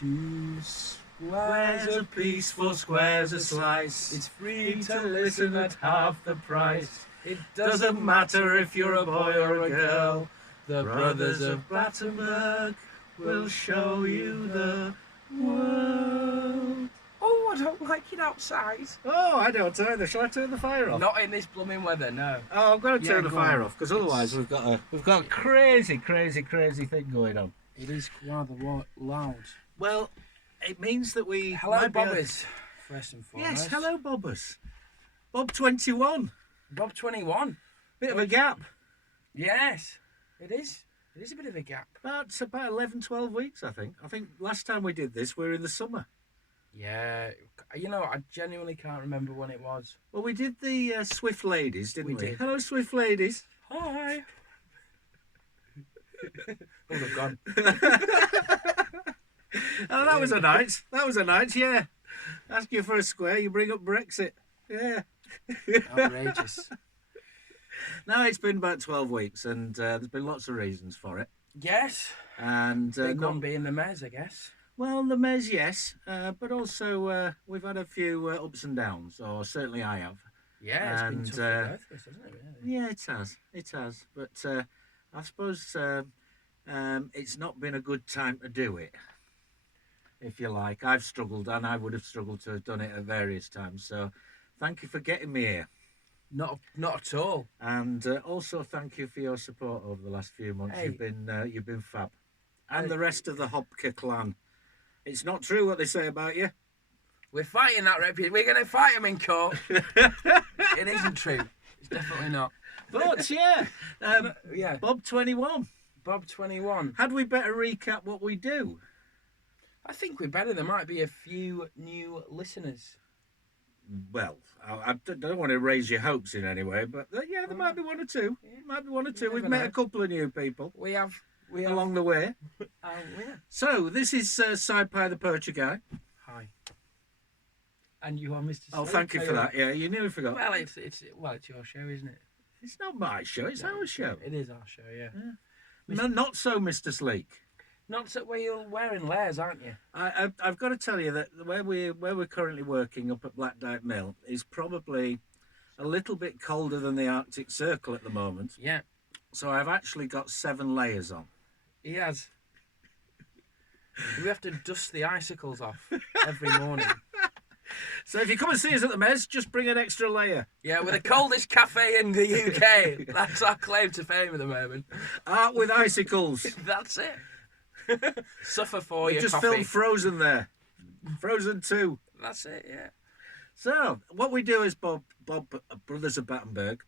2 squares apiece, 4 squares a slice. It's free to listen at half the price. It doesn't matter if you're a boy or a girl. The brothers of Battenberg will show you the world. Oh, I don't like it outside. Oh, I don't either. Shall I turn the fire off? Not in this blooming weather, no. Oh, I'm going to turn the fire on. off because otherwise we've got a crazy thing going on. It is rather loud. Well, it means that we Hello, Bobbers. First and foremost. Yes, hello, Bobbers. Bob 21. Bob 21. Bit of a gap. Yes, it is. It is a bit of a gap. It's about 11, 12 weeks, I think. I think last time we did this, we were in the summer. Yeah, you know, I genuinely can't remember when it was. Well, we did the Swift Ladies, didn't we? We did. Hello, Swift Ladies. Hi. Oh, they've gone. Oh, that was a night. That was a night, yeah. Ask you for a square, you bring up Brexit. Yeah. Outrageous. No, it's been about 12 weeks, and there's been lots of reasons for it. Yes. And Big one being the Mez, I guess. Well, the Mez, yes, but also we've had a few ups and downs, or certainly I have. Yeah, it's been tough for both of us, hasn't it, really? Yeah, it has. It has. But I suppose it's not been a good time to do it, if you like. I've struggled, and I would have struggled to have done it at various times. So thank you for getting me here. Not at all. And also thank you for your support over the last few months. Hey. You've been fab. And the rest of the Hopker clan. It's not true what they say about you. We're fighting that reputation. We're going to fight them in court. It isn't true. It's definitely not. But yeah, Yeah. Bob 21. Bob 21. Had we better recap what we do? I think we're better. There might be a few new listeners. Well, I don't want to raise your hopes in any way, but yeah, there might be one or two. Might be one or two. You We've never met know. a couple of new people We have along the way. yeah. So this is Side Pie the Poacher Guy. Hi. And you are Mr. Oh, Slate, thank you for are that. Yeah, you nearly forgot. Well, it's your show, isn't it? It's not my show. It's our show. It is our show, yeah. No, not so, Mr. Sleek. Not so well. You're wearing layers, aren't you? I've got to tell you that where we're currently working up at Black Dyke Mill is probably a little bit colder than the Arctic Circle at the moment. Yeah. So I've actually got 7 layers on. He has. We have to dust the icicles off every morning. So if you come and see us at the Mez, just bring an extra layer. Yeah, we're the coldest cafe in the UK. That's our claim to fame at the moment. Art with icicles. That's it. Suffer for We your just coffee. filmed Frozen there. Frozen 2. That's it, yeah. So what we do is Bob Brothers of Battenberg,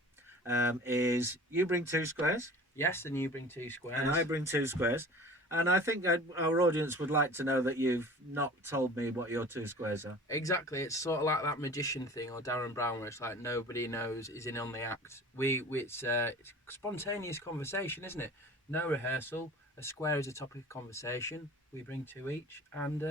is you bring 2 squares Yes, then you bring 2 squares. and I bring 2 squares. And I think our audience would like to know that you've not told me what your 2 squares are. Exactly. It's sort of like that magician thing or Darren Brown where it's like nobody knows is in on the act. It's spontaneous conversation, isn't it? No rehearsal. A square is a topic of conversation. We bring 2 each. And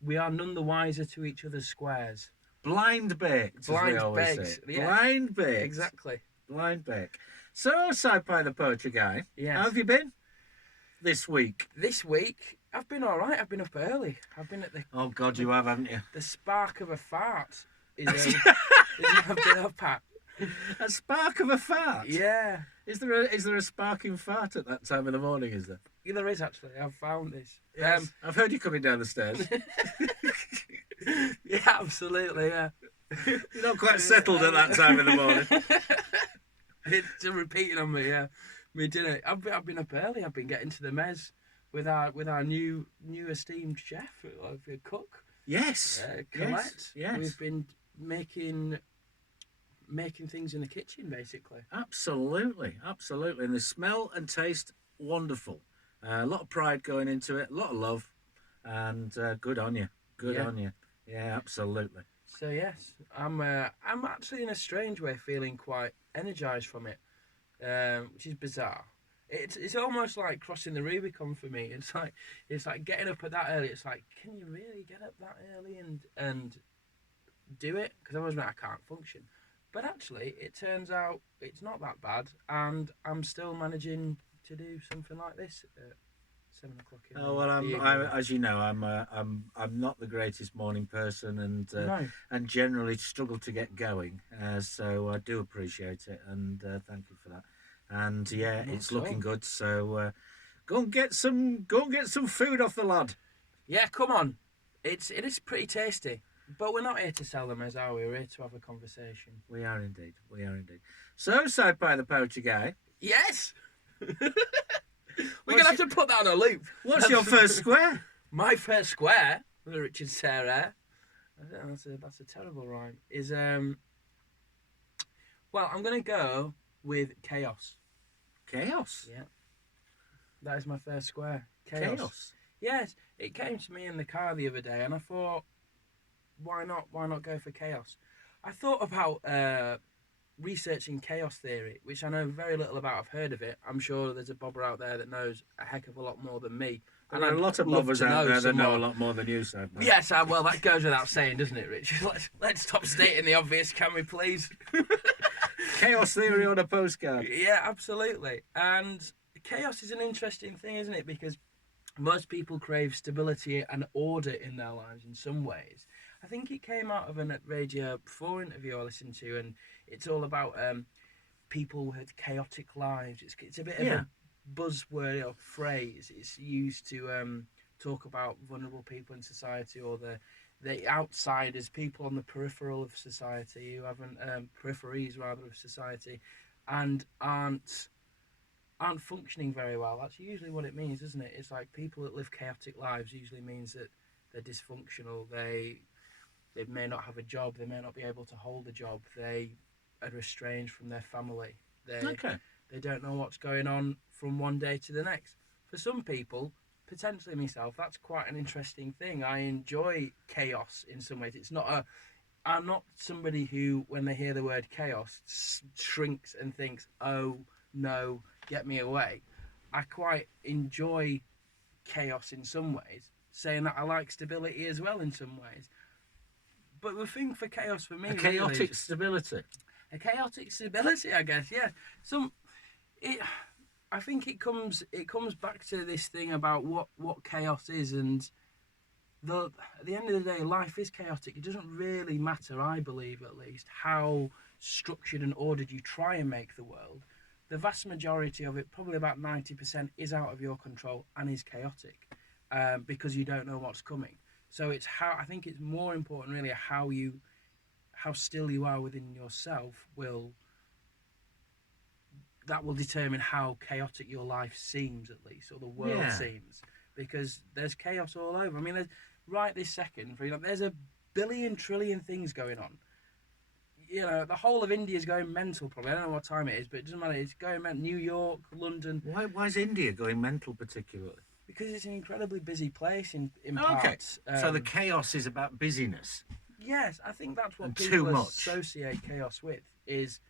we are none the wiser to each other's squares. Blind baked, as we always baked, say. yeah. Blind baked. Exactly. Blind baked. So, Side Pie the Poacher Guy, Yes. how have you been this week? This week, I've been all right. I've been up early. I've been at Oh, God, you have, haven't you? the spark of a fart. Is I've been up at. A spark of a fart? Yeah. Is there a sparking fart at that time of the morning, is there? Yeah, there is actually. I've found this. Yes. I've heard you coming down the stairs. Yeah, absolutely. Yeah. You're not quite settled at that time of the morning. It's repeating on me. Yeah. Me dinner. I've been up early. I've been getting to the mez with our new esteemed chef, cook. Yes. Colette. Yes. We've been making things in the kitchen, basically. Absolutely. And the smell and taste, wonderful. A lot of pride going into it, a lot of love, and good on you. Good on you. Yeah, absolutely. So yes, I'm actually in a strange way feeling quite energised from it, which is bizarre. It's almost like crossing the Rubicon for me. It's like getting up at that early. It's like, can you really get up that early and do it? Because otherwise I can't function. But actually, it turns out it's not that bad, and I'm still managing to do something like this at 7 o'clock in Oh well, the I'm evening. as you know, I'm not the greatest morning person, No, and generally struggle to get going. So I do appreciate it, and thank you for that. And yeah, not it's at all. looking good. So go and get some food off the lad. Yeah, come on. It is pretty tasty. But we're not here to sell them, as are we? We're here to have a conversation. We are indeed. We are indeed. So, Side by the Poacher Guy, Yes! We're going what's to your, have to put that on a loop. what's your first square? My first square, the Richard Serra. I don't know, that's a terrible rhyme. Well, I'm going to go with chaos. Chaos. Yeah, that is my first square. Chaos. Chaos. Yes, it came to me in the car the other day, and I thought, why not? Why not go for chaos? I thought about researching chaos theory, which I know very little about. I've heard of it. I'm sure there's a bobber out there that knows a heck of a lot more than me, and There are a I'd lot of love bobbers to out know there that some know a more. lot more than you, Side. Yes, well, that goes without saying, doesn't it, Rich? Let's stop stating the obvious, can we, please? Chaos theory on a postcard. Yeah, absolutely. And chaos is an interesting thing, isn't it? Because most people crave stability and order in their lives in some ways. I think it came out of a Radio 4 interview I listened to, and it's all about people with chaotic lives. It's a bit of Yeah. a buzzword or phrase. It's used to talk about vulnerable people in society, or the outsiders, people on the peripheral of society who haven't peripheries rather of society, and aren't functioning very well. That's usually what it means, isn't it? It's like people that live chaotic lives usually means that they're dysfunctional. They may not have a job. They may not be able to hold a job. They are estranged from their family. They Okay. they don't know what's going on from one day to the next. For some people, potentially myself, that's quite an interesting thing. I enjoy chaos in some ways. I'm not somebody who, when they hear the word chaos, shrinks and thinks, "Oh no, get me away." I quite enjoy chaos in some ways, saying that I like stability as well in some ways. But the thing for chaos for me A really chaotic is stability. a chaotic stability, I guess. Yeah, some it. I think it comes back to this thing about what chaos is, and at the end of the day, life is chaotic. It doesn't really matter, I believe at least, how structured and ordered you try and make the world. The vast majority of it, probably about 90%, is out of your control and is chaotic, because you don't know what's coming. So it's how I think it's more important, really, how still you are within yourself will determine how chaotic your life seems, at least, or the world Yeah. seems, because there's chaos all over. I mean, right this second, for example, there's a billion trillion things going on. The whole of India is going mental. Probably, I don't know what time it is, but it doesn't matter. It's going mental. New York, London, Why is India going mental particularly? because it's an incredibly busy place in Okay. parts. So the chaos is about busyness Yes, I think that's what and too people much. associate chaos with, is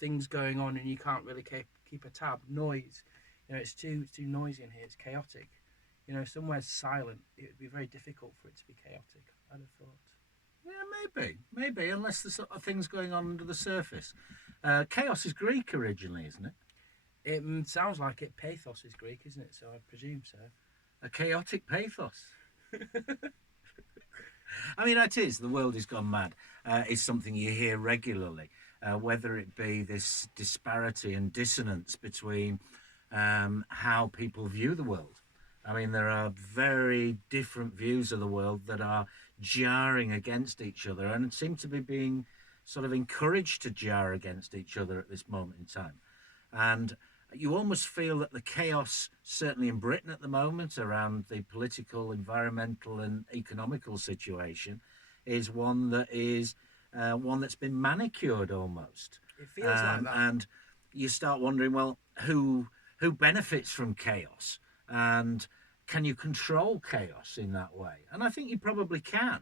things going on and you can't really keep a tab. Noise, it's too noisy in here. It's chaotic. Somewhere's silent. It would be very difficult for it to be chaotic, I'd have thought. Yeah, maybe, unless there's sort of things going on under the surface. Chaos is Greek originally, isn't it? It sounds like it. Pathos is Greek, isn't it? So I presume so. A chaotic pathos. I mean, it is. The world has gone mad. Is something you hear regularly, whether it be this disparity and dissonance between how people view the world. I mean, there are very different views of the world that are jarring against each other and seem to be being sort of encouraged to jar against each other at this moment in time. And you almost feel that the chaos, certainly in Britain at the moment, around the political, environmental, and economical situation, is one that's been manicured almost. It feels like that. And you start wondering, well, who benefits from chaos, and can you control chaos in that way? And I think you probably can.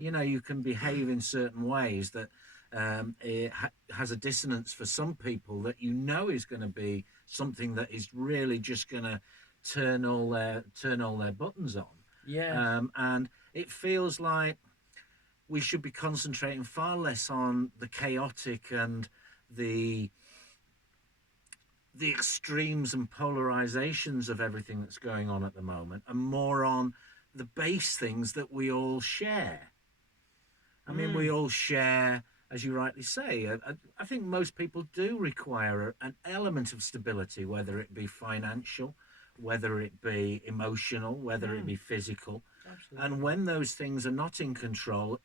You can behave in certain ways that has a dissonance for some people that is going to be something that is really just going to turn all their buttons on. Yeah. And it feels like we should be concentrating far less on the chaotic and the the extremes and polarizations of everything that's going on at the moment, and more on the base things that we all share. I mean, we all share, as you rightly say, I think most people do require an element of stability, whether it be financial, whether it be emotional, whether it be physical. Absolutely. And when those things are not in control,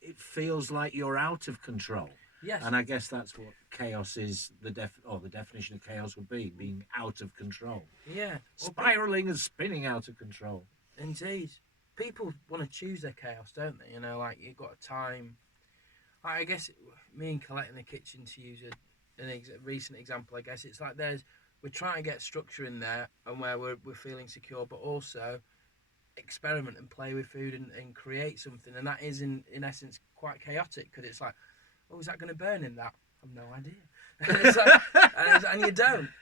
it feels like you're out of control. Yes. And I guess that's what chaos is. The definition of chaos would be being out of control, Yeah. spiraling and spinning out of control. Indeed. People want to choose their chaos, don't they? You know, like you've got a time. I guess me and Colette in the kitchen, to use a recent example, I guess it's like we're trying to get structure in there and where we're feeling secure, but also experiment and play with food and create something. And that is in essence quite chaotic because it's like, oh, is that going to burn in that? I've no idea. It's like,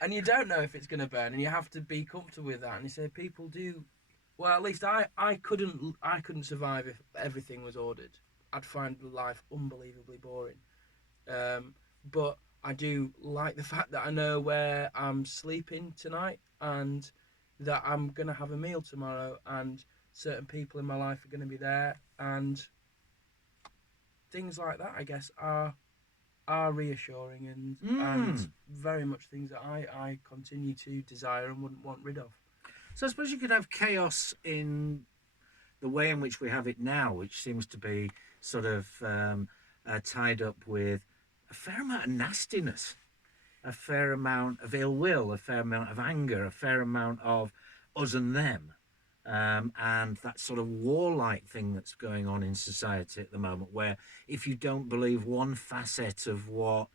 and you don't know if it's going to burn, and you have to be comfortable with that. And you say people do. Well, at least I couldn't survive if everything was ordered. I'd find life unbelievably boring. But I do like the fact that I know where I'm sleeping tonight and that I'm gonna have a meal tomorrow, and certain people in my life are gonna be there, and things like that. I guess are reassuring and very much things that I continue to desire and wouldn't want rid of. So I suppose you could have chaos in the way in which we have it now, which seems to be sort of tied up with a fair amount of nastiness, a fair amount of ill will, a fair amount of anger, a fair amount of us and them, and that sort of warlike thing that's going on in society at the moment, where if you don't believe one facet of what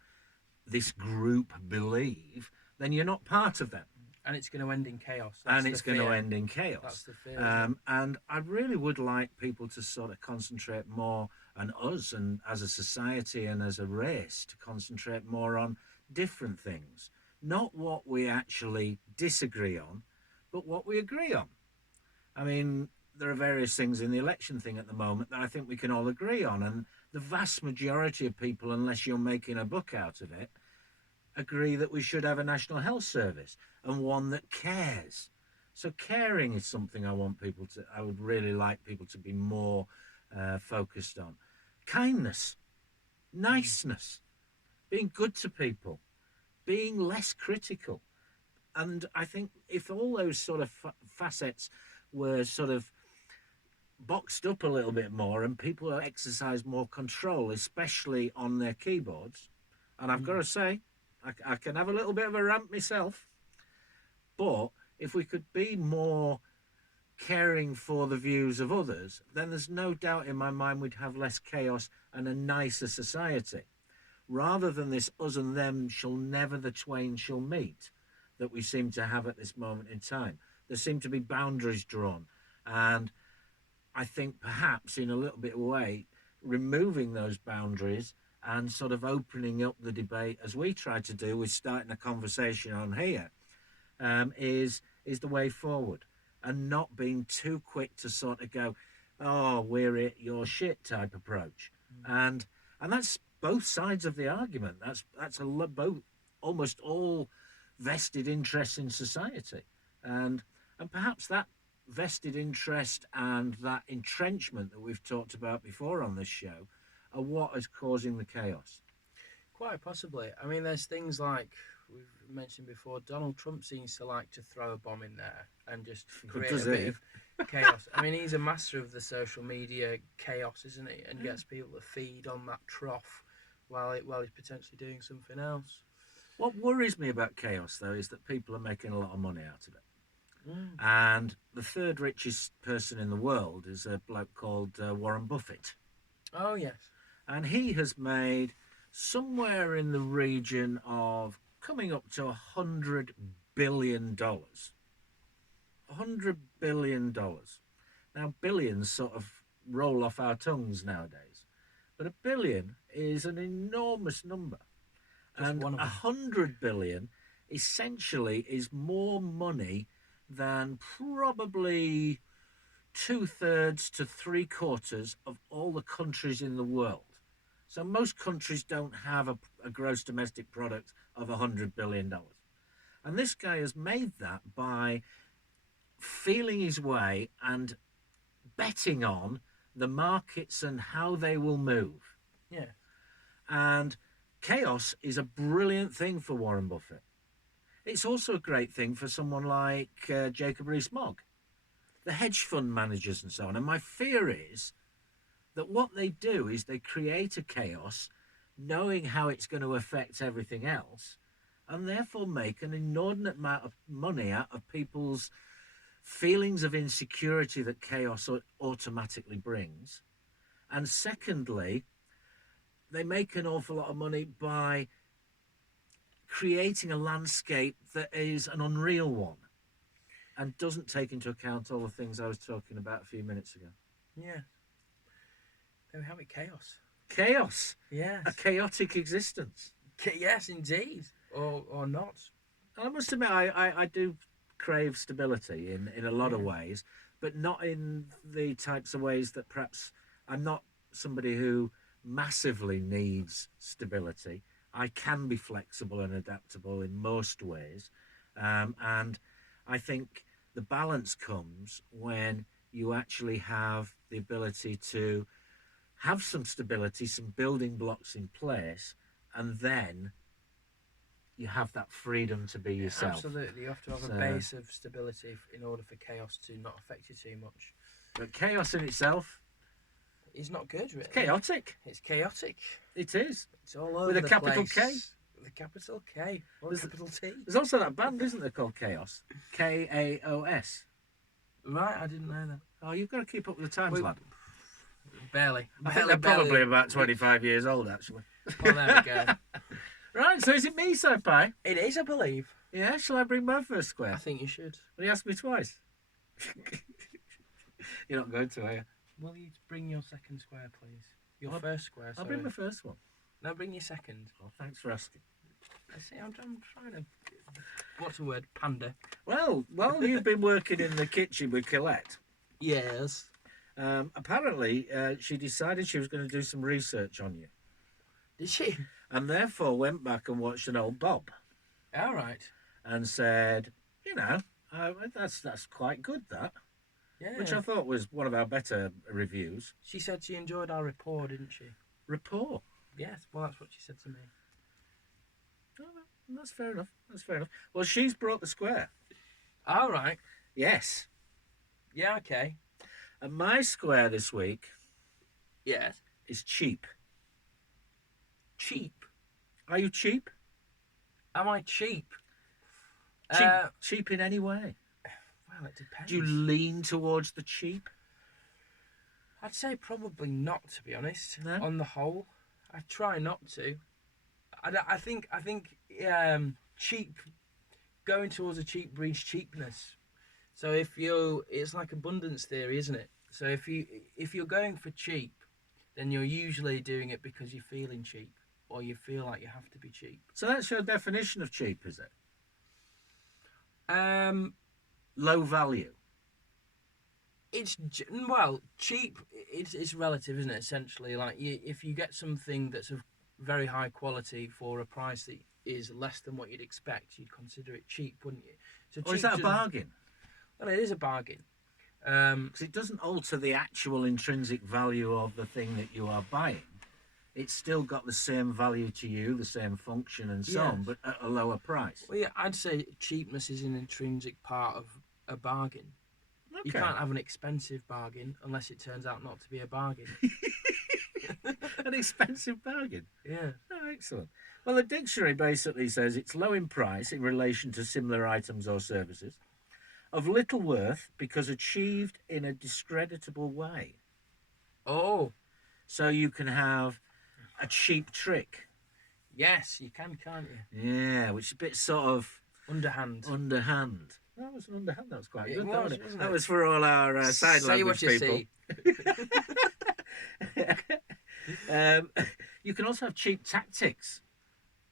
this group believe, then you're not part of them. And it's going to end in chaos. And it's going to end in chaos. That's the fear. And I really would like people to sort of concentrate more, and us, and as a society and as a race, to concentrate more on different things. Not what we actually disagree on, but what we agree on. I mean, there are various things in the election thing at the moment that I think we can all agree on. And the vast majority of people, unless you're making a book out of it, agree that we should have a national health service and one that cares. So caring is something I would really like people to be more focused on. Kindness, niceness, being good to people, being less critical. And I think if all those sort of facets were sort of boxed up a little bit more and people exercise more control, especially on their keyboards, and I've got to say, I can have a little bit of a rant myself, but if we could be more caring for the views of others, then there's no doubt in my mind we'd have less chaos and a nicer society, rather than this us and them shall never the twain shall meet that we seem to have at this moment in time. There seem to be boundaries drawn, and I think perhaps in a little bit of a way removing those boundaries and sort of opening up the debate, as we try to do with starting a conversation on here, is the way forward, and not being too quick to sort of go, oh, we're it, you're shit type approach. And that's both sides of the argument. That's both, almost all vested interests in society, and perhaps that vested interest and that entrenchment that we've talked about before on this show are what is causing the chaos. Quite possibly. I mean, there's things like we've mentioned before. Donald Trump seems to like to throw a bomb in there and just create a bit of chaos. I mean, he's a master of the social media chaos, isn't he? And gets people to feed on that trough while he's potentially doing something else. What worries me about chaos, though, is that people are making a lot of money out of it. And the third richest person in the world is a bloke called Warren Buffett. Oh, yes. And he has made somewhere in the region of coming up to $100 billion. $100 billion. Now, billions sort of roll off our tongues nowadays, but a billion is an enormous number. And 100 billion essentially is more money than probably 2/3 to 3/4 of all the countries in the world. So most countries don't have a gross domestic product of $100 billion. And this guy has made that by feeling his way and betting on the markets and how they will move. Yeah. And chaos is a brilliant thing for Warren Buffett. It's also a great thing for someone like Jacob Rees-Mogg, the hedge fund managers and so on. And my fear is that what they do is they create a chaos knowing how it's going to affect everything else, and therefore make an inordinate amount of money out of people's feelings of insecurity that chaos automatically brings. And secondly, they make an awful lot of money by creating a landscape that is an unreal one and doesn't take into account all the things I was talking about a few minutes ago. Yeah. There we have it, chaos. Chaos. Yes. A chaotic existence. Yes, indeed. Or not. I must admit, I do crave stability in a lot of ways, but not in the types of ways that perhaps I'm not somebody who massively needs stability. I can be flexible and adaptable in most ways. And I think the balance comes when you actually have the ability to have some stability, some building blocks in place, and then you have that freedom to be yourself. Absolutely. You have to have a base of stability in order for chaos to not affect you too much. But chaos in itself is not good, really. It's chaotic. It's chaotic. It is. It's all over with a the capital place. K. With a capital K. Or a capital T. There's also that band, isn't there, called Chaos? Kaos. Right, I didn't know that. Oh, you've got to keep up with the times, lad. Barely. I think they're probably about 25 years old, actually. Oh, there we go. Right, so is it me, Senpai? It is, I believe. Yeah, shall I bring my first square? I think you should. Will you ask me twice? You're not going to, are you? Will you bring your second square, please? Your first square, sorry. I'll bring my first one. No, bring your second. Oh, thanks for asking. I see, I'm trying to... What's the word? Panda. Well, while you've been working in the kitchen with Colette... Yes. Apparently, she decided she was going to do some research on you. Did she? And therefore went back and watched an old Bob. All right. And said, you know, that's quite good, that. Yeah. Which I thought was one of our better reviews. She said she enjoyed our rapport, didn't she? Rapport? Yes, well, that's what she said to me. Oh, well, that's fair enough. That's fair enough. Well, she's brought the square. All right. Yes. Yeah, okay. And my square this week... Yes. ...is cheap. Cheap? Are you cheap? Am I cheap? Cheap in any way? Well, it depends. Do you lean towards the cheap? I'd say probably not, to be honest. No? On the whole, I try not to. I think cheap, going towards a cheap breeds cheapness. So it's like abundance theory, isn't it? So if you're going for cheap, then you're usually doing it because you're feeling cheap, or you feel like you have to be cheap. So that's your definition of cheap, is it? Low value. Well, cheap. It's relative, isn't it? Essentially, like if you get something that's of very high quality for a price that is less than what you'd expect, you'd consider it cheap, wouldn't you? So or is that a bargain? Well, it is a bargain. Because it doesn't alter the actual intrinsic value of the thing that you are buying. It's still got the same value to you, the same function and so on, but at a lower price. Well, yeah, I'd say cheapness is an intrinsic part of a bargain. Okay. You can't have an expensive bargain unless it turns out not to be a bargain. An expensive bargain? Yeah. Oh, excellent. Well, the dictionary basically says it's low in price in relation to similar items or services, of little worth because achieved in a discreditable way. Oh. So you can have a cheap trick. Yes, you can, can't you? Yeah, which is a bit sort of... Underhand. That was an underhand. That was quite good. Wasn't that it? was for all our sign language people. You can also have cheap tactics.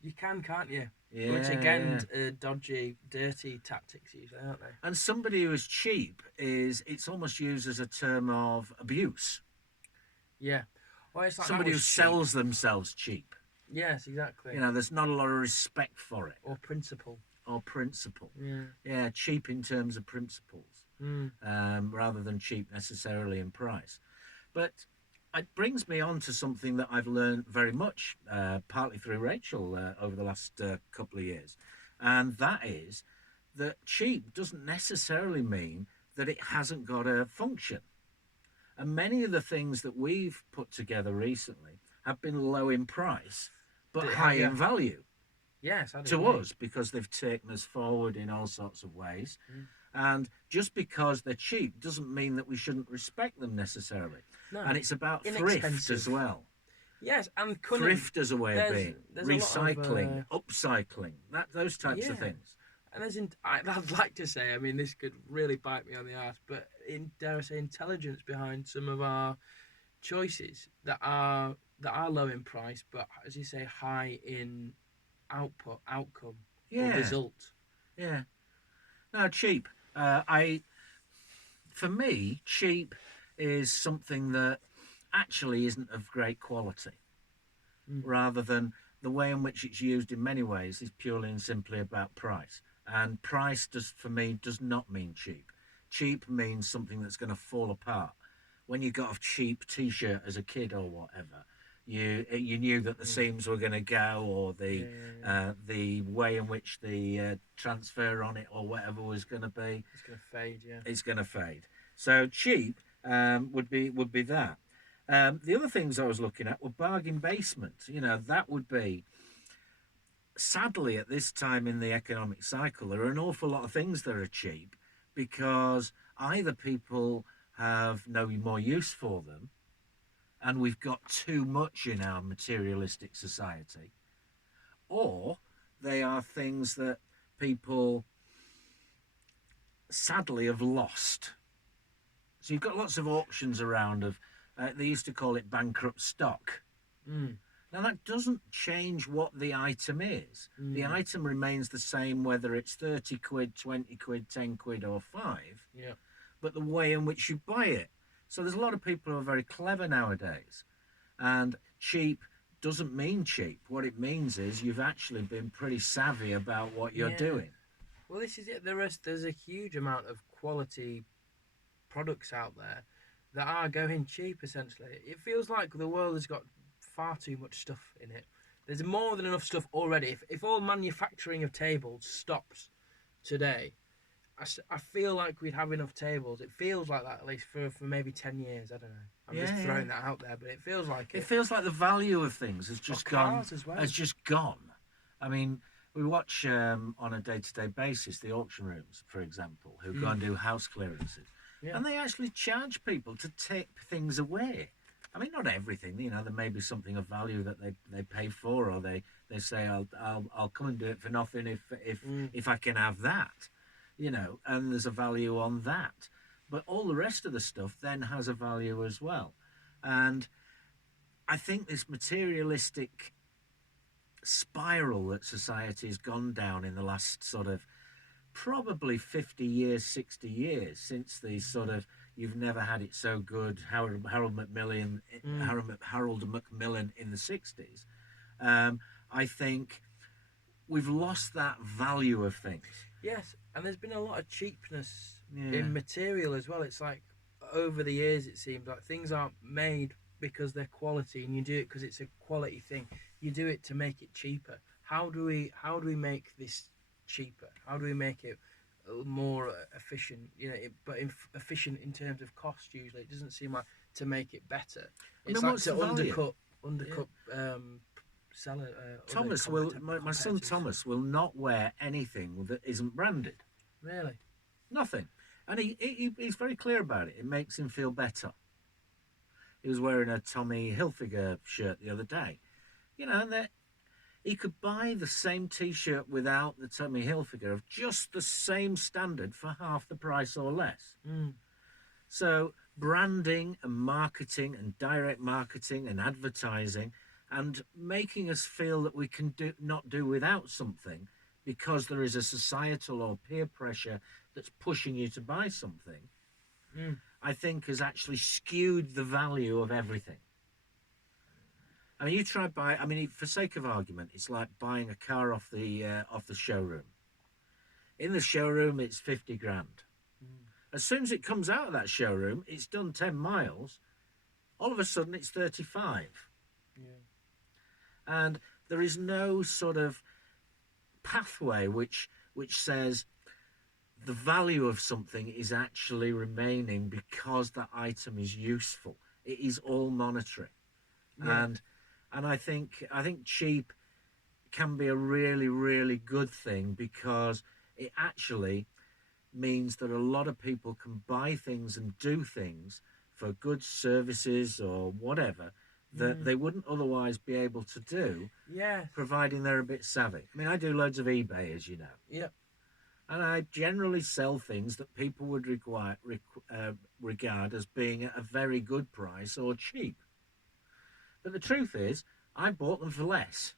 You can, can't you? Yeah, which again, dodgy, dirty tactics usually, aren't they? And somebody who is cheap it's almost used as a term of abuse. Yeah. Well, it's like somebody who sells themselves cheap. Yes, exactly. You know, there's not a lot of respect for it. Or principle. or principle. Yeah. Yeah, cheap in terms of principles, Mm. rather than cheap necessarily in price. But it brings me on to something that I've learned very much, partly through Rachel over the last couple of years, and that is that cheap doesn't necessarily mean that it hasn't got a function. And many of the things that we've put together recently have been low in price, but Did it high have in you? value Yes, I'd to agree. us because they've taken us forward in all sorts of ways. Mm. And just because they're cheap doesn't mean that we shouldn't respect them necessarily. No, And it's about thrift as inexpensive. well. Yes, and cunning. Thrift as a way of being, There's a lot of recycling, upcycling, those types of yeah, things. and I'd like to say, I mean, this could really bite me on the ass, but dare I say, intelligence behind some of our choices that are low in price, but as you say, high in outcome, or Yeah, result. yeah. No, cheap. For me, cheap is something that actually isn't of great quality, Mm. rather than the way in which it's used in many ways is purely and simply about price. And price does, for me, does not mean cheap. Cheap means something that's going to fall apart. When you got a cheap T-shirt as a kid or whatever, you knew that the Mm. seams were going to go, or Yeah, yeah. the way in which the transfer on it or whatever was going to be, It's gonna fade. Yeah. it's going to fade. So cheap would be that. The other things I was looking at were bargain basement. You know, that would be, sadly, at this time in the economic cycle, there are an awful lot of things that are cheap because either people have no more use for them and we've got too much in our materialistic society, or they are things that people sadly have lost. So you've got lots of auctions around of, they used to call it bankrupt stock. Mm. Now that doesn't change what the item is. The Mm. item remains the same whether it's 30 quid, 20 quid, 10 quid or 5, Yeah. but the way in which you buy it. So there's a lot of people who are very clever nowadays. And cheap doesn't mean cheap. What it means is you've actually been pretty savvy about what you're Yeah. doing. Well, this is it. There's a huge amount of quality products out there that are going cheap. Essentially, it feels like the world has got far too much stuff in it. There's more than enough stuff already. If all manufacturing of tables stopped today, I feel like we'd have enough tables. It feels like that, at least for maybe 10 years. I don't know. I'm just Yeah, yeah. throwing that out there, but it feels like It it. feels like the value of things has Or just gone. cars as Has well. just gone. I mean, we watch on a day-to-day basis the auction rooms, for example, who go Mm. and do house clearances, Yeah. and they actually charge people to take things away. I mean, not everything. You know, there may be something of value that they pay for, or they say I'll come and do it for nothing Mm. if I can have that. You know, and there's a value on that. But all the rest of the stuff then has a value as well, and I think this materialistic spiral that society has gone down in the last sort of probably 50 years, 60 years since the sort of you've never had it so good Mm. Harold Macmillan in the 60s. Um, I think we've lost that value of things. Yes, and there's been a lot of cheapness Yeah. in material as well. It's like over the years, it seems like things aren't made because they're quality, and you do it because it's a quality thing. You do it to make it cheaper. How do we make this cheaper? How do we make it more efficient? Efficient in terms of cost. Usually, it doesn't seem like to make it better. I It's mean, like what's the to value? Yeah. undercut seller other Thomas will, my son competitors. Thomas will not wear anything that isn't branded. Really. Nothing. And he's very clear about it. It makes him feel better. He was wearing a Tommy Hilfiger shirt the other day. You know, and that he could buy the same T-shirt without the Tommy Hilfiger of just the same standard for half the price or less. Mm. So branding and marketing and direct marketing and advertising and making us feel that we can not do without something because there is a societal or peer pressure that's pushing you to buy something, Mm. I think has actually skewed the value of everything. I mean, you try buy. I mean, for sake of argument, it's like buying a car off the showroom. In the showroom, it's 50 grand. Mm. As soon as it comes out of that showroom, it's done 10 miles. All of a sudden, it's 35. Yeah. And there is no sort of pathway which says the value of something is actually remaining because that item is useful. It is all monetary. Yeah. And I think cheap can be a really, really good thing because it actually means that a lot of people can buy things and do things for goods, services, or whatever that Mm. they wouldn't otherwise be able to do, Yes. providing they're a bit savvy. I mean, I do loads of eBay, as you know, Yep. and I generally sell things that people would regard as being at a very good price or cheap. But the truth is, I bought them for less.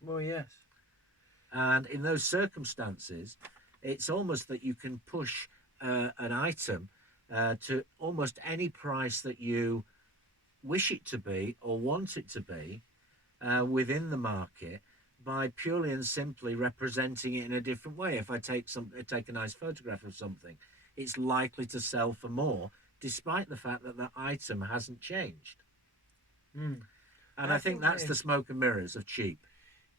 Well, yes. And in those circumstances, it's almost that you can push an item to almost any price that you wish it to be or want it to be within the market by purely and simply representing it in a different way. If I take a nice photograph of something, it's likely to sell for more, despite the fact that the item hasn't changed. Mm. And I I think think that's the smoke and mirrors of cheap.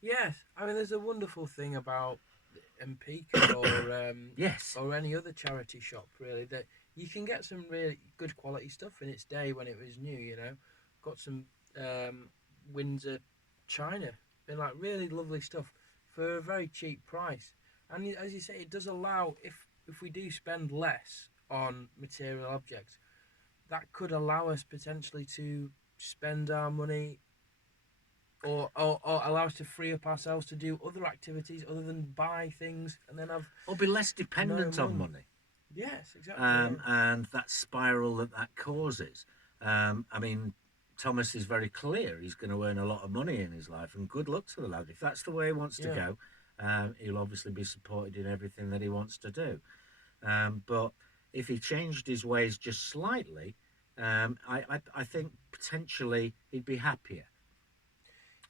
yes. I mean, there's a wonderful thing about Empika Yes. or any other charity shop really that you can get some really good quality stuff in its day when it was new. You know, got some Windsor china, been like really lovely stuff for a very cheap price. And as you say, it does allow if we do spend less on material objects, that could allow us potentially to spend our money or allow us to free up ourselves to do other activities other than buy things and then have Or be less no dependent on money. money. Yes, exactly. Yeah. And that spiral that causes. I mean, Thomas is very clear. He's going to earn a lot of money in his life, and good luck to the lad. If that's the way he wants to Yeah. go, he'll obviously be supported in everything that he wants to do. But if he changed his ways just slightly, I think potentially he'd be happier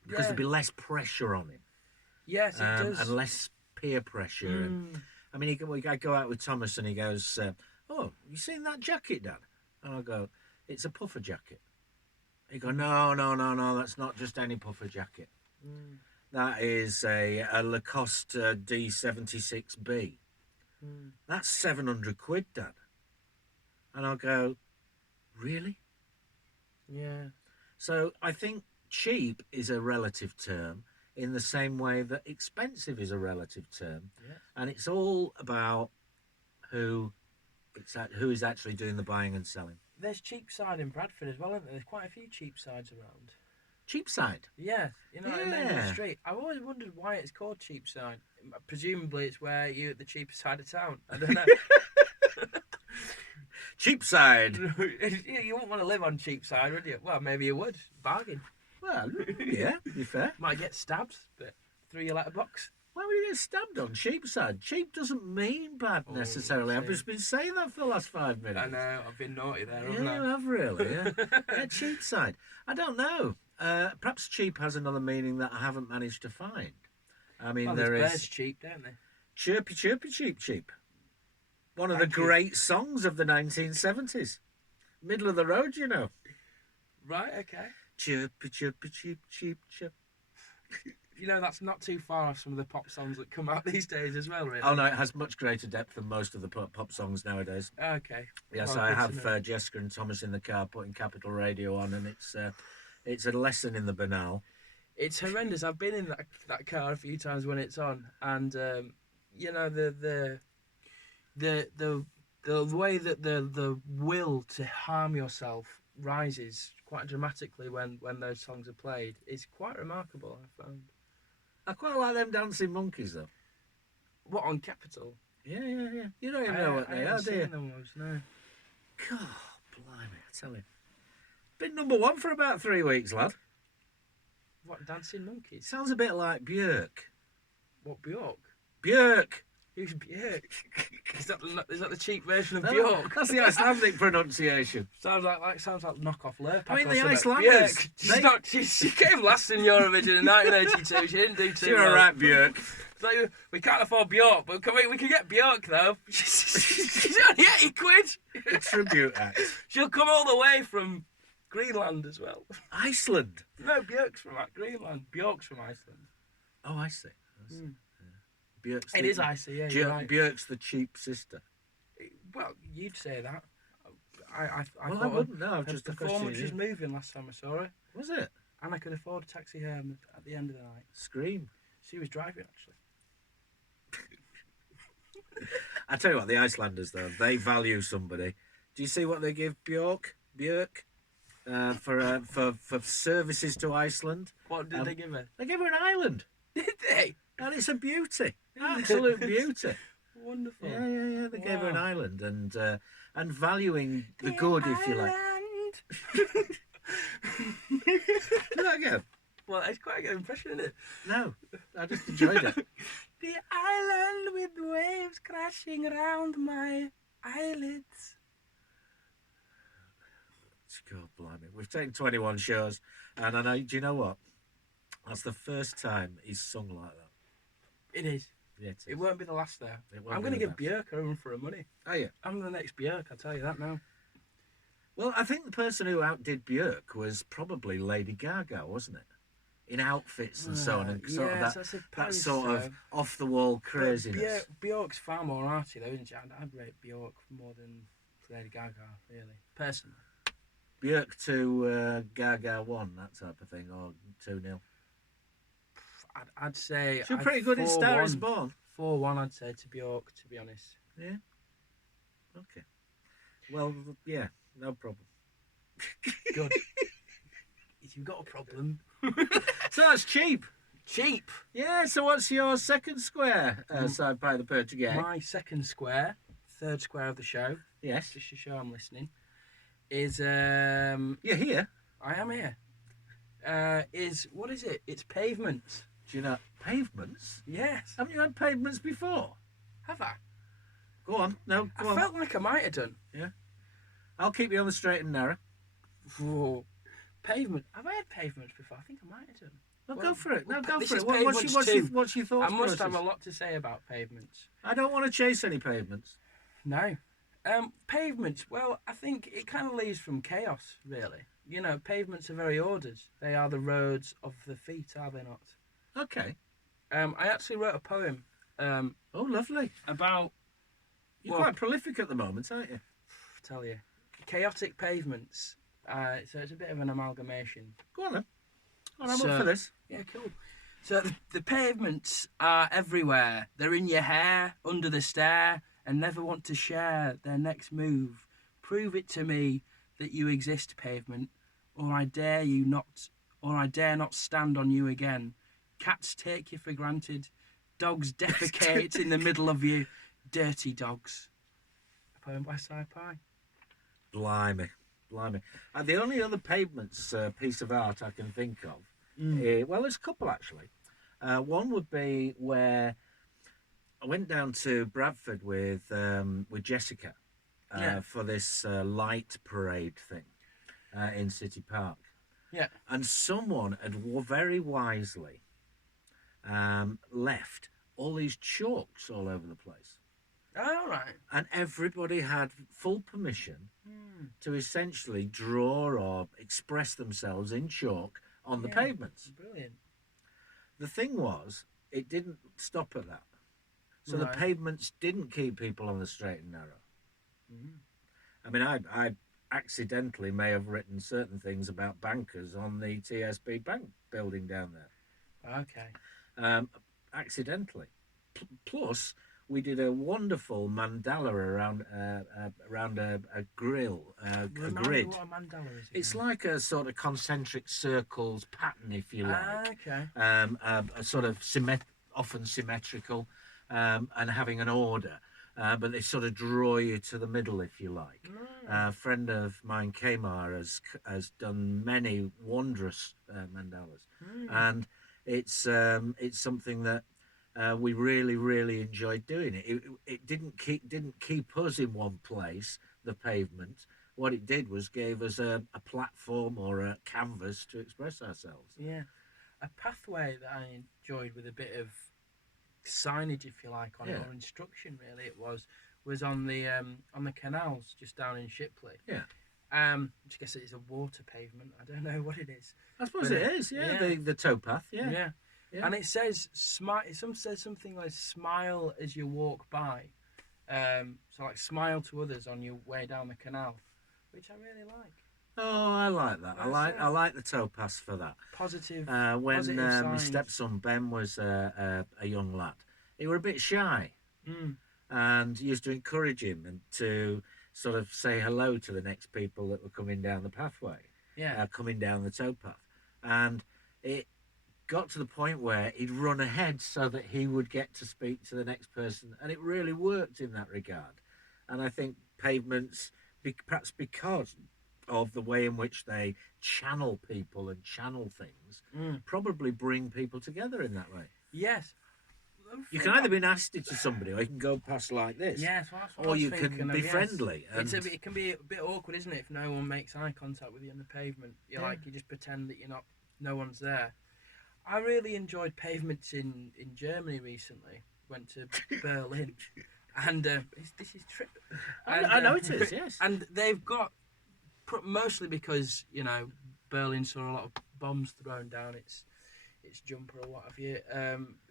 because Yeah. there'd be less pressure on him Yes, it and does. less peer pressure. And Mm. I mean, I go out with Thomas and he goes, "Oh, you seen that jacket, Dad?" And I'll go, "It's a puffer jacket." He go, "No, no, no, no, that's not just any puffer jacket. Mm. That is a Lacoste D76B. Mm. That's 700 quid, Dad." And I'll go, "Really?" Yeah. So I think cheap is a relative term in the same way that expensive is a relative term. Yes. And it's all about who who is actually doing the buying and selling. There's Cheapside in Bradford as well, isn't there? There's quite a few Cheapsides around. Cheapside. Yes, you know, in the Yeah. street. I've always wondered why it's called Cheapside. Presumably, it's where you're at the cheaper side of town. I don't know. Cheapside. You wouldn't want to live on Cheapside, would you? Well, maybe you would. Bargain. Well, yeah, to be fair. Might get stabbed, but through your letterbox. Why would you get stabbed on Cheapside? Cheap doesn't mean bad necessarily. I've just been saying that for the last 5 minutes. I know, I've been naughty there, Yeah, haven't you I? have really. Yeah, yeah, Cheapside. I don't know. Perhaps cheap has another meaning that I haven't managed to find. I mean, Well, there there's is birds cheap, don't they? Chirpy Chirpy Cheap Cheap. One of Thank the you. great songs of the 1970s. Middle of the road, you know. Right, okay. Chirpy Chirpy Cheap Cheap Chirp. You know, that's not too far off some of the pop songs that come out these days as well, really. Oh no, it has much greater depth than most of the pop songs nowadays. Okay. Yes, Well, I good to have know. Jessica and Thomas in the car putting Capital Radio on, and it's a lesson in the banal. It's horrendous. I've been in that car a few times when it's on, and you know the way that the will to harm yourself rises quite dramatically when those songs are played. It's quite remarkable. I found. I quite like them dancing monkeys though. What on Capital? Yeah, yeah, yeah. You don't even know what I they are, haven't do you? seen them ones, no. God, blimey, I tell you. Been number one for about 3 weeks, lad. What Dancing Monkeys? Sounds a bit like Björk. What Bjork? Björk! Who's Björk? Is that the cheap version of No, Björk? that's the Icelandic pronunciation. Sounds like knockoff Lurpak. I mean, or the something. Icelanders, Björk. they- She came last in Eurovision in 1982. She didn't do too You're well. all right, Björk. It's like, we can't afford Björk, but we can get Björk though. She's only 80 quid. A tribute act. She'll come all the way from Greenland as well. Iceland. No, Björk's from Greenland. Björk's from Iceland. Oh, I see. Björk's It is icy, yeah. You're right. Björk's the cheap sister. Well, you'd say that. I Well, I thought wouldn't know. her Just a performance was question. moving last time I saw her, Was it? and I could afford a taxi home at the end of the night. Scream. She was driving actually. I tell you what, the Icelanders though, they value somebody. Do you see what they give Björk for services to Iceland? What did they give her? They give her an island, Did they? and it's a beauty, absolute beauty. Wonderful. Yeah. They gave her an Wow. island, and valuing the good, if you like. Do that again. Well, it's quite a good impression, isn't it? No, I just enjoyed it. The island with waves crashing around my eyelids. God blimey, we've taken 21 shows, and I know. Do you know what? That's the first time he's sung like that. It is. Yeah, it It is. won't be the last there. It won't I'm be going to the give best. Björk a run for her money. Are you? I'm the next Björk, I'll tell you that now. Well, I think the person who outdid Björk was probably Lady Gaga, wasn't it? In outfits and so on, and sort of yes, I that suppose sort of so. off the wall But craziness. Björk's far more arty though, isn't she? I'd rate Björk more than Lady Gaga, really. Personally. Björk to Gaga 1, that type of thing, or 2-0. I'd say. She was pretty good in Star is 4-1. Born. 4-1, I'd say, to Björk, to be honest. Yeah. Okay. Well, yeah, no problem. Good. If you've got a problem. So that's cheap. Cheap. Yeah, so what's your second square side by the Perch game? My second square, third square of the show, Yes. just to show I'm listening, is You're here. I am here. What is it? It's Pavements. Do you know Pavements? Yes. Haven't you had Pavements before? Have I? Go on. No, go I on. felt like I might have done. I'll keep you on the straight and narrow. Whoa. Pavement. Have I had Pavements before? I think I might have done. No, Well, go for it. No, go this for is it. Pavements What's your thoughts? I must process? have a lot to say about Pavements. I don't want to chase any pavements. No. Pavements, well, I think it kind of leaves from chaos, really. You know, pavements are very ordered. They are the roads of the feet, are they not? Okay. I actually wrote a poem Oh, lovely. about, You're well, quite prolific at the moment, aren't you? tell you, chaotic pavements. So it's a bit of an amalgamation. Go on then. I'm So- up for this. Yeah, cool. So the pavements are everywhere. They're in your hair, under the stair, and never want to share their next move. Prove it to me that you exist, pavement, or I dare not stand on you again. Cats take you for granted. Dogs defecate in the middle of you. Dirty dogs. A poem by Sci-Fi. Blimey. The only other pavements piece of art I can think of, well, there's a couple actually. One would be where I went down to Bradford with Jessica for this light parade thing in City Park. Yeah. And someone had very wisely left all these chalks all over the place. All right. And everybody had full permission to essentially draw or express themselves in chalk on the Yeah. pavements. Brilliant. The thing was, it didn't stop at that. So the Right. pavements didn't keep people on the straight and narrow. Mm. I mean, I accidentally may have written certain things about bankers on the TSB bank building down there. Okay. Accidentally. Plus, we did a wonderful mandala around a grill, a Remind me grid. what a mandala is It's again. like a sort of concentric circles pattern, if you like. Okay. A sort of often symmetrical, and having an order. But they sort of draw you to the middle, if you like. A friend of mine, Kamar, has done many wondrous mandalas, and it's something that we really, really enjoyed doing it. It didn't keep us in one place. The pavement. What it did was gave us a platform or a canvas to express ourselves. Yeah, a pathway that I enjoyed with a bit of signage, if you like, on it, Yeah, or instruction. Really, it was on the canals just down in Shipley. yeah. I guess it is a water pavement. I don't know what it is, I suppose but it is. Yeah, yeah, the towpath. Yeah, yeah, yeah. and it says smile. Some says something like "smile as you walk by." So like smile to others on your way down the canal, which I really like. Oh, I like that. I That's like I like the towpaths for that. positive, When positive my signs. stepson Ben was a young lad, he were a bit shy, Mm, and used to encourage him and to sort of say hello to the next people that were coming down the pathway, yeah, coming down the towpath, and it got to the point where he'd run ahead so that he would get to speak to the next person, and it really worked in that regard. And I think pavements, perhaps because of the way in which they channel people and channel things, mm, probably bring people together in that way. yes. You can either be nasty to somebody, or you can go past like this, Yes, well, that's what I or was you can thinking be of. Yes, friendly. And it can be a bit awkward, isn't it, if no one makes eye contact with you on the pavement? yeah, You just pretend that no one's there. I really enjoyed pavements in Germany recently. Went to Berlin, and this is true. And I know it is. Yes. and they've got mostly because Berlin saw a lot of bombs thrown down its jumper or what have you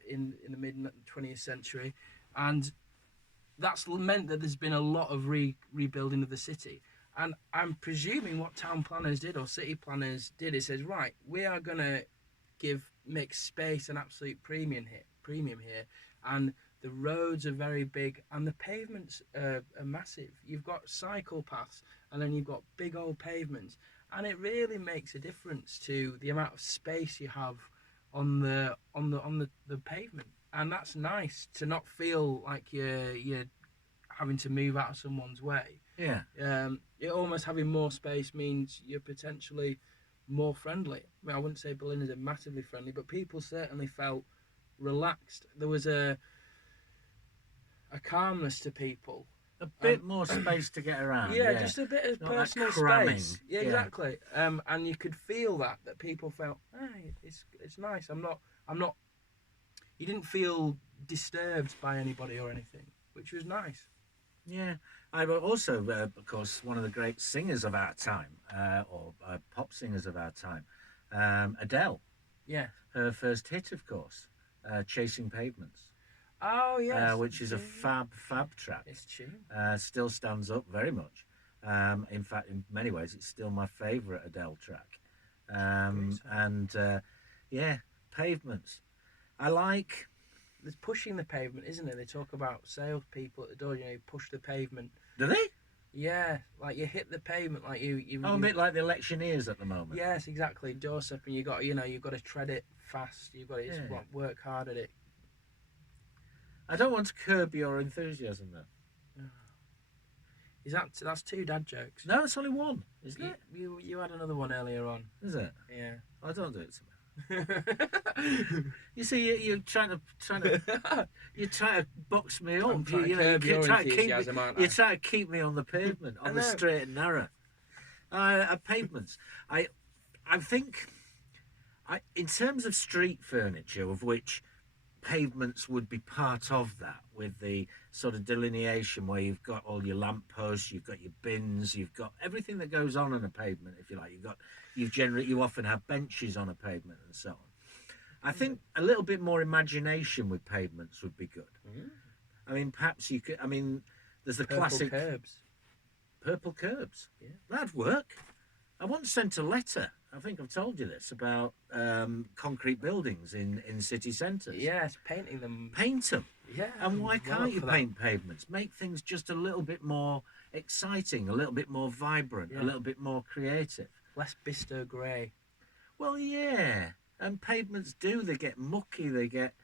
in the mid 20th century, and that's meant that there's been a lot of rebuilding of the city. And I'm presuming what town planners did or city planners did is says, right, we are gonna make space an absolute premium here, and the roads are very big and the pavements are massive. You've got cycle paths and then you've got big old pavements, and it really makes a difference to the amount of space you have on the pavement. And that's nice to not feel like you're having to move out of someone's way. Yeah. It almost having more space means you're potentially more friendly. I mean, I wouldn't say Berliners are massively friendly, but people certainly felt relaxed. There was a calmness to people. A bit more space to get around. Yeah, Yeah. just a bit of Not that personal cramming. space. Yeah, Yeah. exactly. And you could feel that people felt, hey, it's nice. I'm not. You didn't feel disturbed by anybody or anything, which was nice. Yeah, I was also, of course, one of the great singers of our time, or pop singers of our time, Adele. Yeah. Her first hit, of course, "Chasing Pavements," Oh yes. which is a fab track. It's tune. Still stands up very much. In fact, in many ways, it's still my favourite Adele track. Great song. And yeah, Pavements. I like. There's pushing the pavement, isn't it? They talk about salespeople at the door. You push the pavement. Do they? Yeah, like you hit the pavement, like you. Oh, a bit like the electioneers at the moment. Yes, exactly. Doorstep, and you've got to tread it fast. You've got to Yeah. work hard at it. I don't want to curb your enthusiasm, though. That's two dad jokes? No, it's only one, isn't it? You had another one earlier on. Is it? Yeah. I don't do it to me. You see, you're trying to box me up. I'm trying to You're curb your trying to keep me, enthusiasm, aren't I? you're trying to keep me on the pavement, on the know. straight and narrow. Pavements. I think, in terms of street furniture, of which pavements would be part of that, with the sort of delineation where you've got all your lampposts, you've got your bins, you've got everything that goes on a pavement, if you like. You often have benches on a pavement and so on. I think a little bit more imagination with pavements would be good. Mm. I mean, perhaps you could. I mean, there's the Purple classic curbs. purple curbs. Yeah. That'd work. I once sent a letter. I think I've told you this about concrete buildings in city centres. Yes, painting them. Paint them. Yeah. And why well can't up you for that. paint pavements? Make things just a little bit more exciting, a little bit more vibrant, Yeah. a little bit more creative. Less Bisto grey. Well, yeah. And pavements do. They get mucky. They get,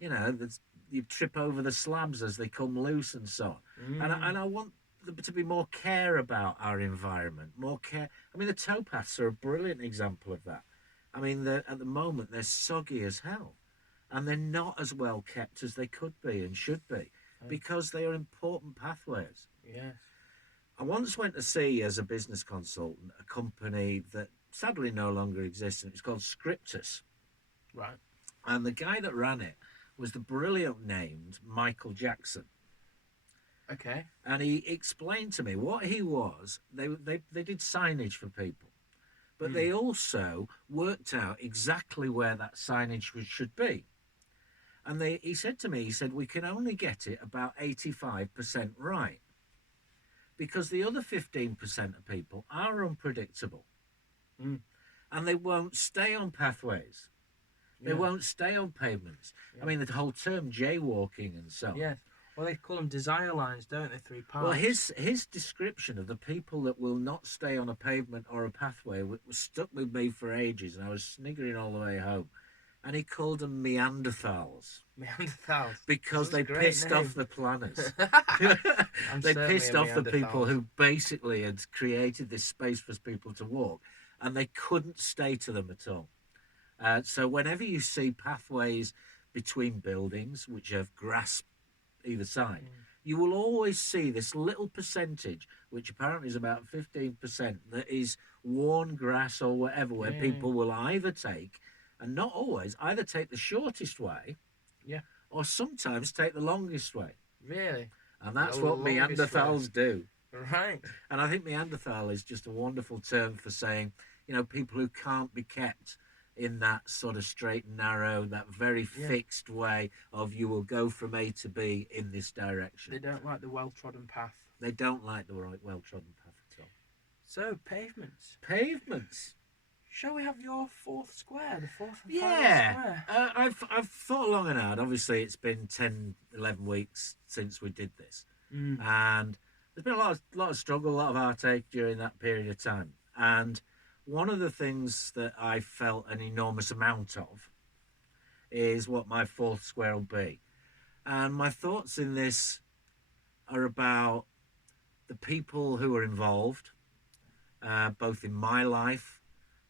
you trip over the slabs as they come loose and so on. And I want there to be more care about our environment. More care. I mean, the towpaths are a brilliant example of that. I mean, at the moment, they're soggy as hell. and they're not as well kept as they could be and should be Oh, because they are important pathways. yes. I once went to see, as a business consultant, a company that sadly no longer exists, and it's called Scriptus. Right. And the guy that ran it was the brilliant named Michael Jackson. Okay. And he explained to me what he was. They did signage for people, but Mm. they also worked out exactly where that signage should be. And he said to me, he said, we can only get it about 85% right because the other 15% of people are unpredictable Mm. and they won't stay on pathways. They Yeah. won't stay on pavements. I Yeah. mean, the whole term jaywalking and so on. Yes. Well, they call them desire lines, don't they? Three Well, parts. his description of the people that will not stay on a pavement or a pathway was stuck with me for ages, and I was sniggering all the way home. And he called them Neanderthals Neanderthals. because That's a they great pissed off name. the planners. I'm They certainly pissed a off the people Neanderthal. who basically had created this space for people to walk, and they couldn't stay to them at all. So whenever you see pathways between buildings which have grass either side, Mm. you will always see this little percentage, which apparently is about 15%, that is worn grass or whatever, where Yeah. people will either take, and not always, either take the shortest way Yeah. or sometimes take the longest way. Really. And The that's what longest way. Neanderthals do. Right. And I think Neanderthal is just a wonderful term for saying, people who can't be kept in that sort of straight and narrow, that very Yeah. fixed way of you will go from A to B in this direction. They don't like the well-trodden path. They don't like the right, well-trodden path at all. So pavements. Pavements. Shall we have your fourth square, the fourth and final Yeah. square? I've thought long and hard. Obviously, it's been 10, 11 weeks since we did this. Mm. And there's been a lot of struggle, a lot of heartache during that period of time. And one of the things that I felt an enormous amount of is what my fourth square will be. And my thoughts in this are about the people who are involved, both in my life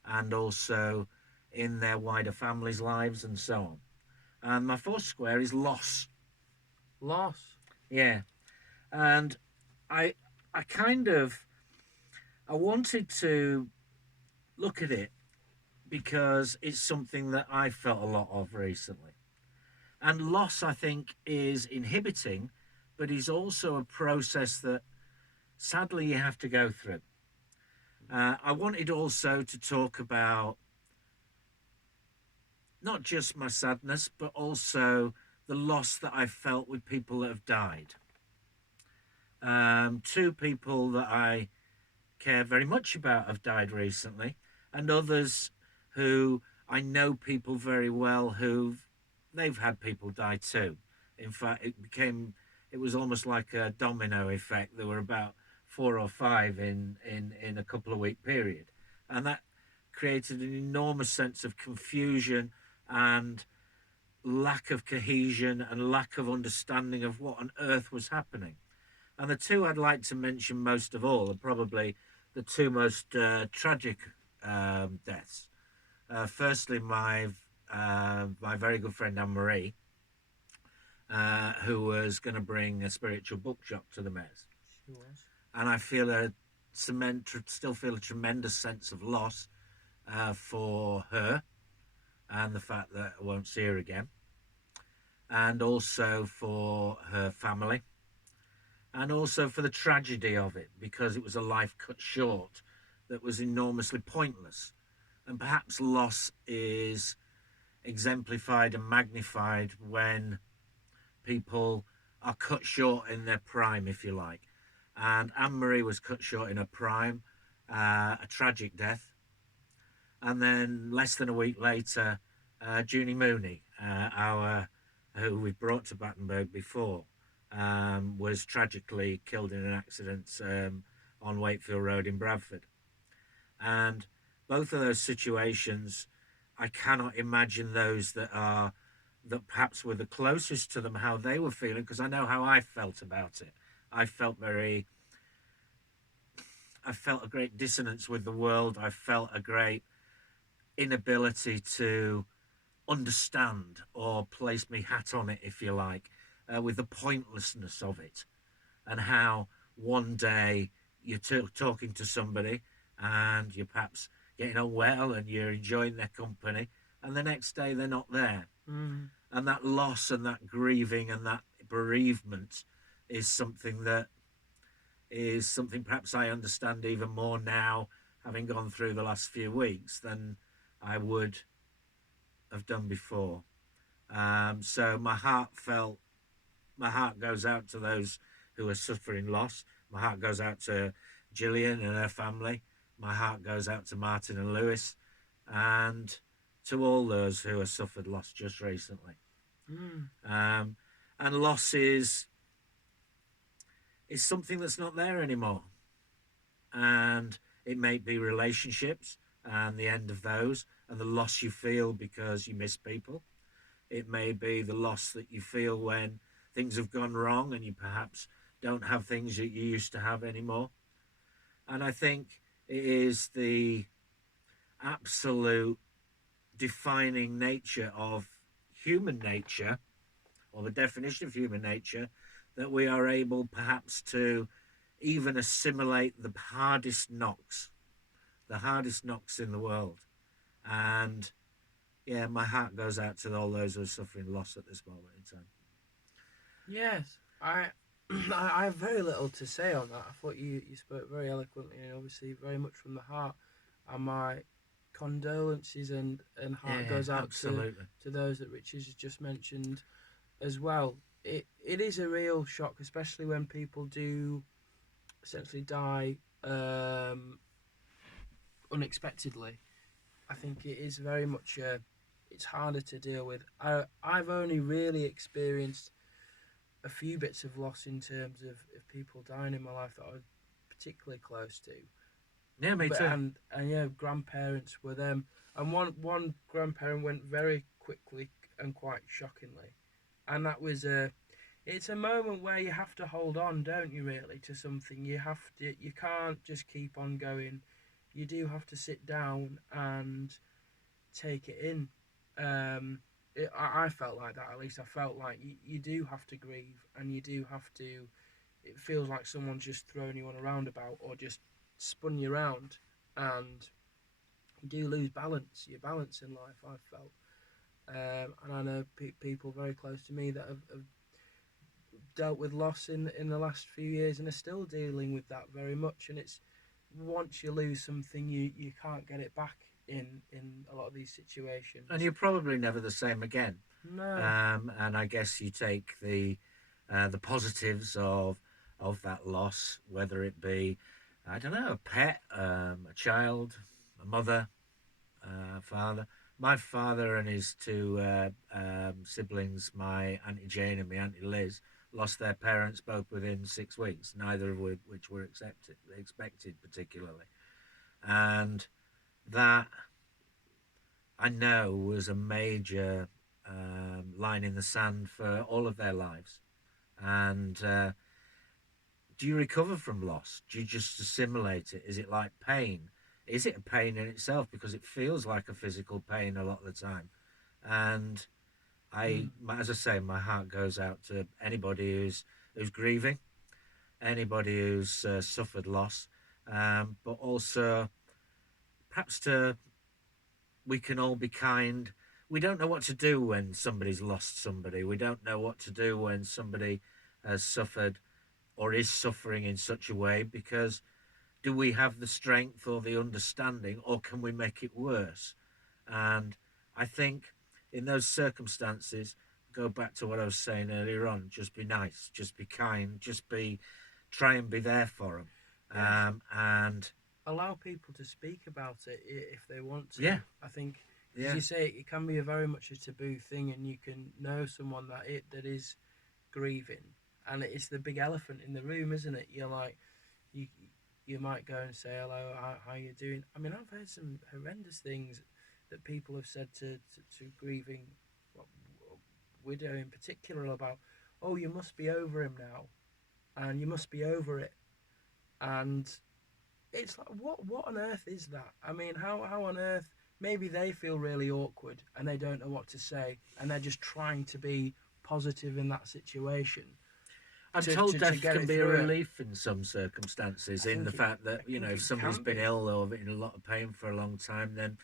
and also in their wider families' lives and so on. And my fourth square is loss. Loss. Yeah. And I I kind of I wanted to look at it because it's something that I felt a lot of recently. And loss, I think, is inhibiting, but is also a process that sadly you have to go through. I wanted also to talk about not just my sadness, but also the loss that I felt with people that have died. Two people that I care very much about have died recently, and others who I know people very well who they've had people die too. In fact, it was almost like a domino effect. There were about four or five in a couple of week period, and that created an enormous sense of confusion and lack of cohesion and lack of understanding of what on earth was happening. And the two I'd like to mention most of all are probably the two most tragic deaths. Firstly, my very good friend Anne Marie, who was going to bring a spiritual book shop to the Mares, She was. and I still feel a tremendous sense of loss for her, and the fact that I won't see her again, and also for her family, and also for the tragedy of it, because it was a life cut short that was enormously pointless. And perhaps loss is exemplified and magnified when people are cut short in their prime, if you like. And Anne Marie was cut short in her prime, a tragic death. And then less than a week later, Junie Mooney, who we brought to Battenberg before, was tragically killed in an accident on Wakefield Road in Bradford. And both of those situations, I cannot imagine those that perhaps were the closest to them, how they were feeling, because I know how I felt about it. I felt a great dissonance with the world. I felt a great inability to understand or place my hat on it, if you like, with the pointlessness of it, and how one day you're talking to somebody and you're perhaps getting on well and you're enjoying their company, and the next day they're not there. Mm. And that loss and that grieving and that bereavement is something perhaps I understand even more now, having gone through the last few weeks, than I would have done before. So my heart goes out to those who are suffering loss. My heart goes out to Gillian and her family. My heart goes out to Martin and Lewis, and to all those who have suffered loss just recently. Mm. Um, and loss is something that's not there anymore. And it may be relationships and the end of those, and the loss you feel because you miss people. It may be the loss that you feel when things have gone wrong and you perhaps don't have things that you used to have anymore. And I think it is the absolute defining nature of human nature, or the definition of human nature, that we are able perhaps to even assimilate the hardest knocks in the world. And yeah, my heart goes out to all those who are suffering loss at this moment in time. Yes, I have very little to say on that. I thought you spoke very eloquently and obviously very much from the heart. And my condolences and heart Yeah, goes out absolutely. to those that Richard has just mentioned as well. It is a real shock, especially when people do essentially die unexpectedly. I think it is very much it's harder to deal with. I've only really experienced a few bits of loss in terms of people dying in my life that I was particularly close to. Yeah, me But too. and yeah, grandparents were them, and one grandparent went very quickly and quite shockingly, and that was a. It's a moment where you have to hold on, don't you? Really, to something. You have to. You can't just keep on going. You do have to sit down and take it in. I felt like that, at least. I felt like you do have to grieve and you do have to. It feels like someone's just thrown you on a roundabout or just spun you around, and you do lose balance. Your balance in life, I felt. And I know people very close to me that have dealt with loss in the last few years and are still dealing with that very much. And it's once you lose something, you can't get it back in a lot of these And situations. you're probably never the same again. No. And I guess you take the positives of that loss, whether it be, I don't know, a pet, a child, a mother, father. My father and his two siblings, my Auntie Jane and my Auntie Liz, lost their parents both within 6 weeks, neither of which were expected particularly. And that, I know, was a major line in the sand for all of their lives. And do you recover from loss? Do you just assimilate it? Is it like pain? Is it a pain in itself? Because it feels like a physical pain a lot of the time. And Mm. as I say, my heart goes out to anybody who's grieving, anybody who's suffered loss, but also perhaps to we can all be kind. We don't know what to do when somebody's lost somebody. We don't know what to do when somebody has suffered or is suffering in such a way, because do we have the strength or the understanding, or can we make it worse? And I think in those circumstances, go back to what I was saying earlier on, just be nice, just be kind, try and be there for them. Yes. And Allow people to speak about it if they want to. yeah, I think, as yeah, you say, it can be a very much a taboo thing, and you can know someone that is grieving, and it's the big elephant in the room, isn't it? You're like, you you might go and say hello, how you doing? I mean, I've heard some horrendous things that people have said to grieving well, widow in particular about, oh, you must be over him now, and you must be over it, and it's like what on earth is that? I mean, how on earth maybe they feel really awkward and they don't know what to say, and they're just trying to be positive in that situation. I'm to- told to death get can it be a through it. relief in some circumstances. I In the think it, fact I that think if it somebody's can been be. ill or in a lot of pain for a long time, then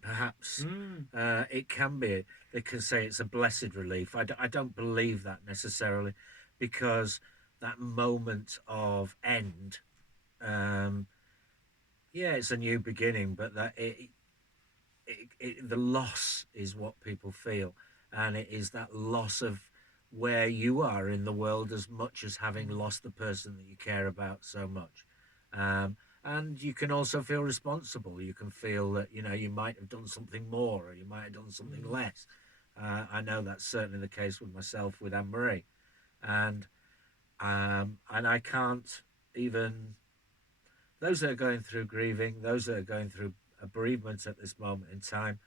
perhaps Mm. it can be. They can say it's a blessed relief. I don't believe that necessarily, because that moment of end, um, yeah, it's a new beginning, but the loss is what people feel, and it is that loss of where you are in the world, as much as having lost the person that you care about so much. And you can also feel responsible. You can feel that you might have done something more, or you might have done something Mm. less. I know that's certainly the case with myself, with Anne Marie, and I can't even, those that are going through grieving, those that are going through a bereavement at this moment in time,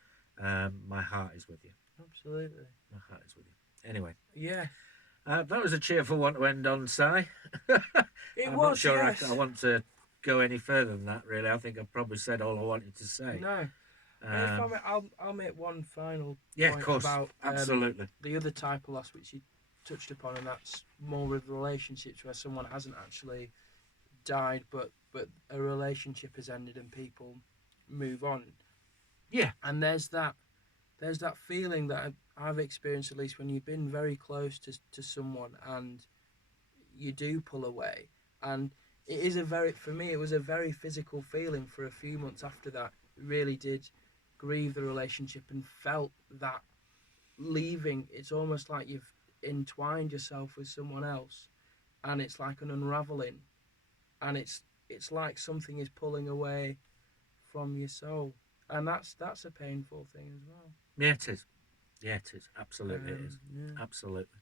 my heart is with you. Absolutely. My heart is with you. Anyway, Yeah. that was a cheerful one to end on, Si. It I'm was. not sure Yes. I want to go any further than that, really. I think I've probably said all I wanted to say. No. If I'll make one final Yeah, of point course. about Absolutely. the other type of loss which you touched upon, and that's more with relationships where someone hasn't actually died, but a relationship has ended and people move on. Yeah. And there's that feeling that I've experienced, at least when you've been very close to someone and you do pull away, and it is for me it was a very physical feeling for a few months after that. Really did grieve the relationship and felt that leaving. It's almost like you've entwined yourself with someone else, and it's like an unraveling, and it's like something is pulling away from your soul, and that's a painful thing as well. Yeah, it is. Yeah, it is. Absolutely, it is. Yeah. Absolutely.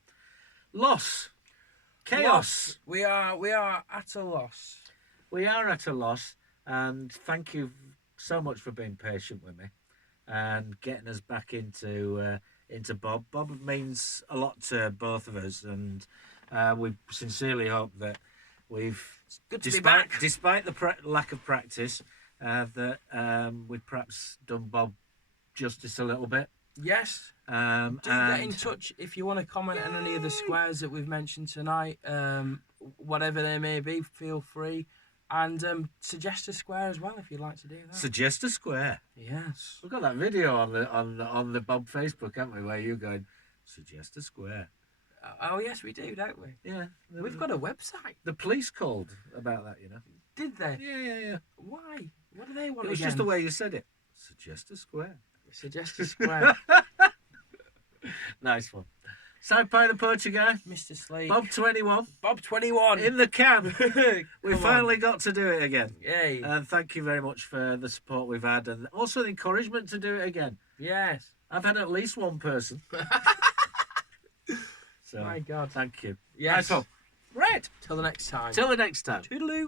Loss. Chaos. Loss. We are at a loss. We are at a loss, and thank you so much for being patient with me and getting us back into Bob. Bob means a lot to both of us, and we sincerely hope that we've, It's good to be back. despite the lack of practice, that we've perhaps done Bob justice a little bit. Yes. Do get in touch if you want to comment on any of the squares that we've mentioned tonight. Whatever they may be, feel free. And suggest a square as well if you'd like to do that. Suggest a square. Yes. We've got that video on the Bob Facebook, haven't we, where you're going, suggest a square. Oh yes, we do, don't we? Yeah. We've got a website. The police called about that, Did they? Yeah. Why? What do they want? It was again? just the way you said it. Suggest a square. Suggest a square. Nice one. Side Pie the Poacher Guy. Mr. Slade. Bob 21. Bob 21. In the can. We Come finally got to do it again. Yay. And thank you very much for the support we've had, and also the encouragement to do it again. Yes. I've had at least one person. So, My God. thank you. Yes. Nice one. Right. Till the next time. Till the next time. Toodaloo.